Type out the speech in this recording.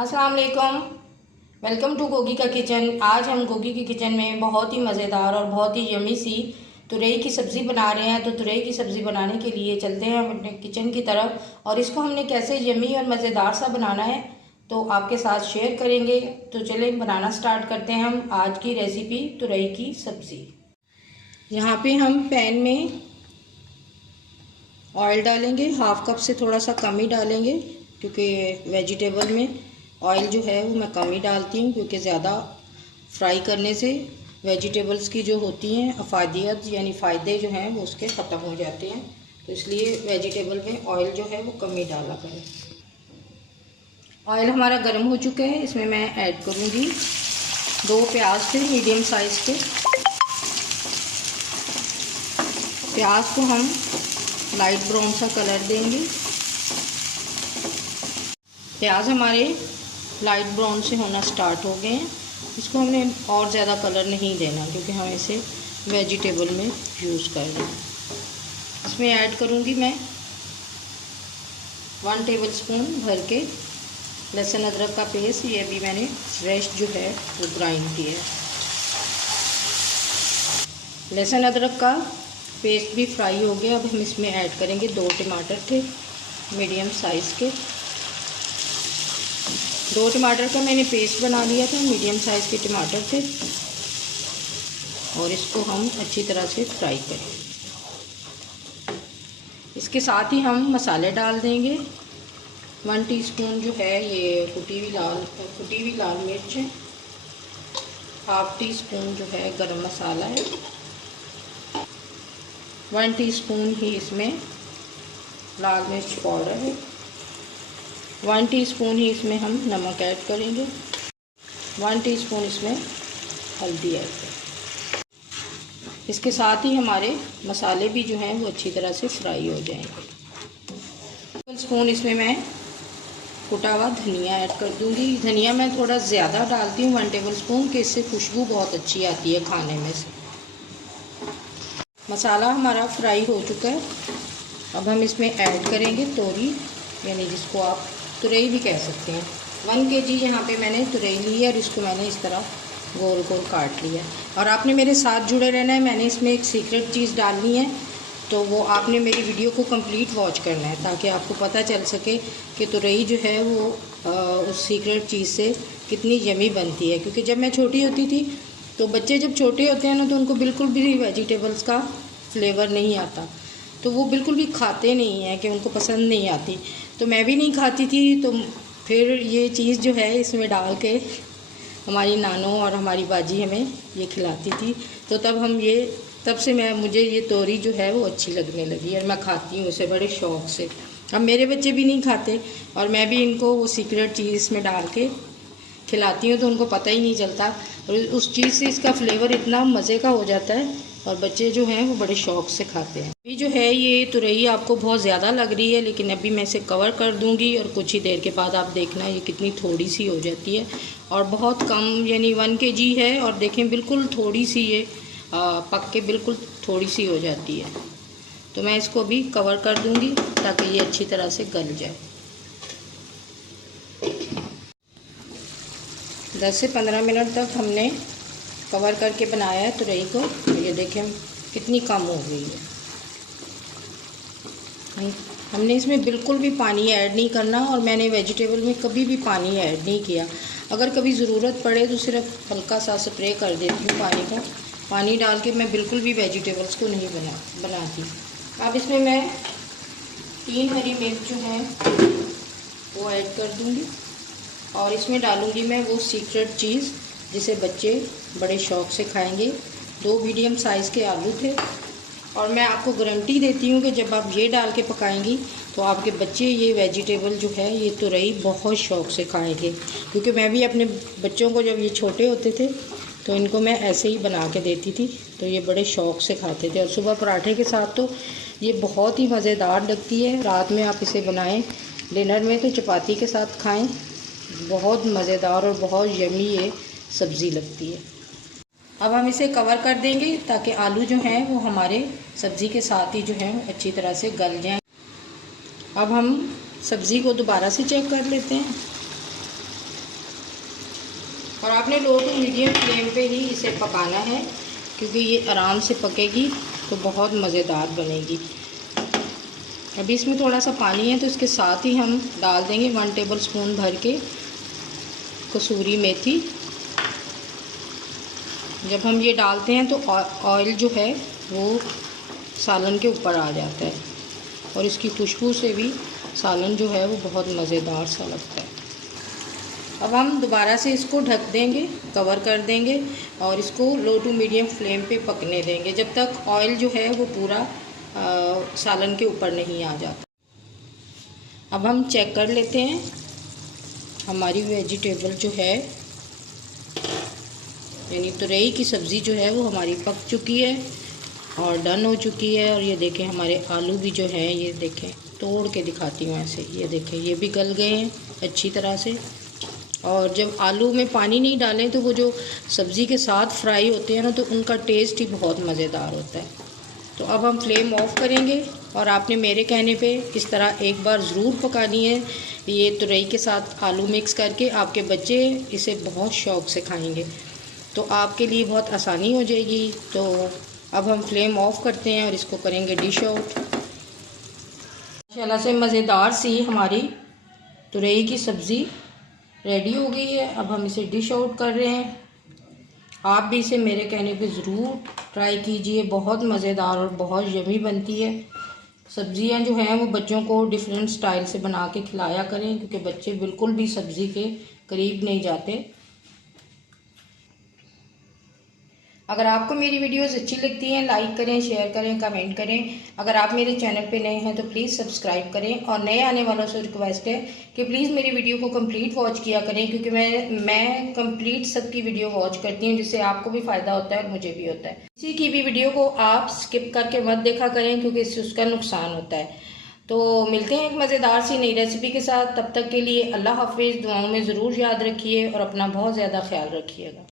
अस्सलाम वालेकुम। Welcome to Gogi का किचन। आज हम गोगी के किचन में बहुत ही मज़ेदार और बहुत ही यमी सी तुरई की सब्ज़ी बना रहे हैं। तो तुरई की सब्ज़ी बनाने के लिए चलते हैं हम अपने किचन की तरफ और इसको हमने कैसे यमी और मज़ेदार सा बनाना है तो आपके साथ शेयर करेंगे। तो चलें बनाना स्टार्ट करते हैं हम आज की रेसिपी तुरई की सब्ज़ी। यहाँ पे हम पैन में ऑयल डालेंगे, हाफ कप से थोड़ा सा कम ही डालेंगे क्योंकि वेजिटेबल में ऑयल जो है वो मैं कम ही डालती हूँ, क्योंकि ज़्यादा फ्राई करने से वेजिटेबल्स की जो होती हैं अफादियत यानी फ़ायदे जो हैं वो उसके ख़त्म हो जाते हैं। तो इसलिए वेजिटेबल में ऑयल जो है वो कम ही डाला करें। ऑयल हमारा गर्म हो चुका है, इसमें मैं ऐड करूँगी 2 प्याज थे मीडियम साइज़ के। प्याज को हम लाइट ब्राउन सा कलर देंगे। प्याज हमारे लाइट ब्राउन से होना स्टार्ट हो गए हैं। इसको हमने और ज़्यादा कलर नहीं देना क्योंकि हम इसे वेजिटेबल में यूज़ कर रहे हैं। इसमें ऐड करूँगी मैं 1 टेबलस्पून भर के लहसुन अदरक का पेस्ट। ये अभी मैंने फ्रेश जो है वो ग्राइंड किया है। लहसुन अदरक का पेस्ट भी फ्राई हो गया। अब हम इसमें ऐड करेंगे 2 टमाटर थे मीडियम साइज़ के। 2 टमाटर का मैंने पेस्ट बना लिया था, मीडियम साइज़ के टमाटर थे और इसको हम अच्छी तरह से फ्राई करें। इसके साथ ही हम मसाले डाल देंगे। 1 टीस्पून जो है ये कुटी हुई लाल मिर्च है। हाफ टीस्पून जो है गरम मसाला है। 1 टीस्पून ही इसमें लाल मिर्च पाउडर है। 1 टीस्पून ही इसमें हम नमक ऐड करेंगे। 1 टीस्पून इसमें हल्दी ऐड करेंगे। इसके साथ ही हमारे मसाले भी जो हैं वो अच्छी तरह से फ्राई हो जाएंगे। 1 स्पून इसमें मैं कुटा हुआ धनिया ऐड कर दूंगी। धनिया मैं थोड़ा ज़्यादा डालती हूँ 1 टेबल स्पून, कि इससे खुशबू बहुत अच्छी आती है खाने में से। मसाला हमारा फ्राई हो चुका है। अब हम इसमें ऐड करेंगे तोरी, यानी जिसको आप तुरई भी कह सकते हैं। 1 kg यहाँ पे मैंने तुरई ली है और इसको मैंने इस तरह गोल गोल काट लिया। और आपने मेरे साथ जुड़े रहना है। मैंने इसमें एक सीक्रेट चीज़ डालनी है, तो वो आपने मेरी वीडियो को कंप्लीट वॉच करना है ताकि आपको पता चल सके कि तुरई जो है वो उस सीक्रेट चीज़ से कितनी यमी बनती है। क्योंकि जब मैं छोटी होती थी तो बच्चे जब छोटे होते हैं ना तो उनको बिल्कुल भी वेजिटेबल्स का फ्लेवर नहीं आता, तो वो बिल्कुल भी खाते नहीं हैं, कि उनको पसंद नहीं आती। तो मैं भी नहीं खाती थी। तो फिर ये चीज़ जो है इसमें डाल के हमारी नानो और हमारी बाजी हमें ये खिलाती थी। तो तब से मुझे ये तोरी जो है वो अच्छी लगने लगी और मैं खाती हूँ उसे बड़े शौक़ से। अब मेरे बच्चे भी नहीं खाते और मैं भी इनको वो सीक्रेट चीज़ में डाल के खिलाती हूँ, तो उनको पता ही नहीं चलता और उस चीज़ से इसका फ्लेवर इतना मज़े का हो जाता है और बच्चे जो हैं वो बड़े शौक़ से खाते हैं। अभी जो है ये तुरई आपको बहुत ज़्यादा लग रही है, लेकिन अभी मैं इसे कवर कर दूंगी और कुछ ही देर के बाद आप देखना ये कितनी थोड़ी सी हो जाती है और बहुत कम, यानी 1 kg है और देखें बिल्कुल थोड़ी सी ये पक के बिल्कुल थोड़ी सी हो जाती है। तो मैं इसको भी कवर कर दूंगी ताकि ये अच्छी तरह से गल जाए। 10 से 15 मिनट तक हमने कवर करके बनाया है तुरई को। ये देखें कितनी कम हो गई है। हमने इसमें बिल्कुल भी पानी ऐड नहीं करना और मैंने वेजिटेबल में कभी भी पानी ऐड नहीं किया। अगर कभी ज़रूरत पड़े तो सिर्फ हल्का सा स्प्रे कर देती हूँ पानी का। पानी डाल के मैं बिल्कुल भी वेजिटेबल्स को नहीं बनाती। अब इसमें मैं 3 हरी मिर्च जो है वो ऐड कर दूँगी और इसमें डालूँगी मैं वो सीक्रेट चीज़ जिसे बच्चे बड़े शौक़ से खाएंगे। 2 मीडियम साइज़ के आलू थे और मैं आपको गारंटी देती हूँ कि जब आप ये डाल के पकाएंगी तो आपके बच्चे ये वेजिटेबल जो है ये तुरई बहुत शौक़ से खाएंगे। क्योंकि मैं भी अपने बच्चों को जब ये छोटे होते थे तो इनको मैं ऐसे ही बना के देती थी, तो ये बड़े शौक़ से खाते थे। और सुबह पराठे के साथ तो ये बहुत ही मज़ेदार लगती है। रात में आप इसे बनाएं, डिनर में तो चपाती के साथ खाएं, बहुत मज़ेदार और बहुत यमी ये सब्ज़ी लगती है। अब हम इसे कवर कर देंगे ताकि आलू जो हैं वो हमारे सब्ज़ी के साथ ही जो है अच्छी तरह से गल जाएं। अब हम सब्ज़ी को दोबारा से चेक कर लेते हैं। और आपने लो टू मीडियम फ्लेम पे ही इसे पकाना है, क्योंकि ये आराम से पकेगी तो बहुत मज़ेदार बनेगी। अभी इसमें थोड़ा सा पानी है तो इसके साथ ही हम डाल देंगे 1 टेबलस्पून भर के कसूरी मेथी। जब हम ये डालते हैं तो ऑयल जो है वो सालन के ऊपर आ जाता है और इसकी खुशबू से भी सालन जो है वो बहुत मज़ेदार सा लगता है। अब हम दोबारा से इसको ढक देंगे, कवर कर देंगे और इसको लो टू मीडियम फ्लेम पे पकने देंगे जब तक ऑयल जो है वो पूरा सालन के ऊपर नहीं आ जाता। अब हम चेक कर लेते हैं हमारी वेजिटेबल जो है, यानी तुरई की सब्ज़ी जो है वो हमारी पक चुकी है और डन हो चुकी है। और ये देखें हमारे आलू भी जो हैं, ये देखें तोड़ के दिखाती हूँ ऐसे, ये देखें ये भी गल गए हैं अच्छी तरह से। और जब आलू में पानी नहीं डालें तो वो जो सब्ज़ी के साथ फ्राई होते हैं ना, तो उनका टेस्ट ही बहुत मज़ेदार होता है। तो अब हम फ्लेम ऑफ करेंगे और आपने मेरे कहने पे इस तरह एक बार ज़रूर पकानी है। ये तुरई के साथ आलू मिक्स करके आपके बच्चे इसे बहुत शौक़ से खाएंगे, तो आपके लिए बहुत आसानी हो जाएगी। तो अब हम फ्लेम ऑफ करते हैं और इसको करेंगे डिश आउट। माशाल्लाह से मज़ेदार सी हमारी तुरई की सब्ज़ी रेडी हो गई है। अब हम इसे डिश आउट कर रहे हैं। आप भी इसे मेरे कहने पे ज़रूर ट्राई कीजिए, बहुत मज़ेदार और बहुत यमी बनती है। सब्ज़ियां जो हैं वो बच्चों को डिफरेंट स्टाइल से बना के खिलाया करें, क्योंकि बच्चे बिल्कुल भी सब्ज़ी के करीब नहीं जाते। अगर आपको मेरी वीडियोस अच्छी लगती हैं, लाइक करें, शेयर करें, कमेंट करें। अगर आप मेरे चैनल पे नए हैं तो प्लीज़ सब्सक्राइब करें और नए आने वालों से रिक्वेस्ट है कि प्लीज़ मेरी वीडियो को कंप्लीट वॉच किया करें, क्योंकि मैं कंप्लीट सबकी वीडियो वॉच करती हूँ, जिससे आपको भी फ़ायदा होता है और मुझे भी होता है। किसी की भी वीडियो को आप स्किप करके मत देखा करें, क्योंकि इससे उसका नुकसान होता है। तो मिलते हैं एक मज़ेदार सी नई रेसिपी के साथ। तब तक के लिए अल्लाह हाफिज़। दुआओं में ज़रूर याद रखिए और अपना बहुत ज़्यादा ख्याल रखिएगा।